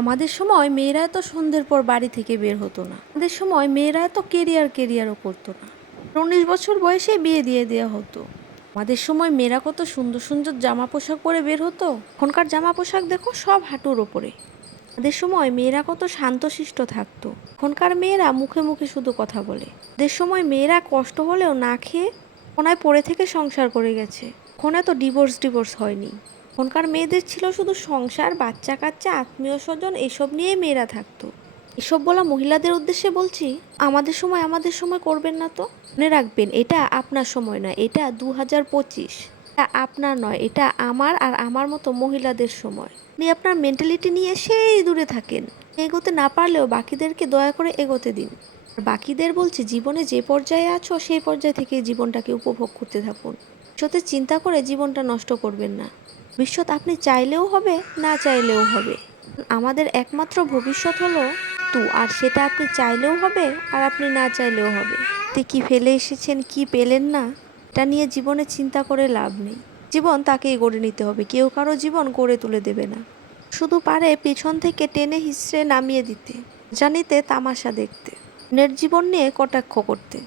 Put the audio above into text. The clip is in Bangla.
আমাদের সময় মেয়েরা এত সন্ধ্যের পর বাড়ি থেকে বের হতো না। আমাদের সময় মেয়েরা এত কেরিয়ার কেরিয়ারও করতো না। উনিশ বছর বয়সে বিয়ে দিয়ে দেওয়া হতো। আমাদের সময় মেয়েরা কত সুন্দর সুন্দর জামা পোশাক পরে বের হতো। এখনকার জামা পোশাক দেখো সব হাঁটুর ওপরে। আমাদের সময় মেয়েরা কত শান্তশিষ্ট থাকতো। এখনকার মেয়েরা মুখে মুখে শুধু কথা বলে। ওদের সময় মেয়েরা কষ্ট হলেও না খেয়ে কোনায় পড়ে থেকে সংসার করে গেছে। এখন এত ডিভোর্স ডিভোর্স হয়নি। এখনকার মেয়েদের ছিল শুধু সংসার বাচ্চা কাচ্চা আত্মীয় স্বজন এসব নিয়েই মেয়েরা থাকতো। এসব বলা মহিলাদের উদ্দেশ্যে বলছি, আমাদের সময় আমাদের সময় করবেন না তো? মনে রাখবেন, এটা আপনার সময় নয়, এটা দু হাজার পঁচিশ আপনার নয়, এটা আমার আর আমার মতো মহিলাদের সময়। আপনি আপনার মেন্টালিটি নিয়ে সেই দূরে থাকেন। এগোতে না পারলেও বাকিদেরকে দয়া করে এগোতে দিন। বাকিদের বলছি, জীবনে যে পর্যায়ে আছো, সেই পর্যায় থেকে জীবনটাকে উপভোগ করতে থাকুন। ভবিষ্যতে চিন্তা করে জীবনটা নষ্ট করবেন না। ভবিষ্যৎ আপনি চাইলেও হবে, না চাইলেও হবে। আমাদের একমাত্র ভবিষ্যৎ হলো তু, আর সেটা আপনি চাইলেও হবে, আর আপনি না চাইলেও হবে। তে কি ফেলে এসেছেন, কি পেলেন না, এটা নিয়ে জীবনে চিন্তা করে লাভ নেই। জীবন তাকেই গড়ে নিতে হবে, কেউ কারও জীবন গড়ে তুলে দেবে না। শুধু পারে পিছন থেকে টেনে হিসড়ে নামিয়ে দিতে, জানিতে তামাশা দেখতে অন্যের জীবন নিয়ে কটাক্ষ করতে।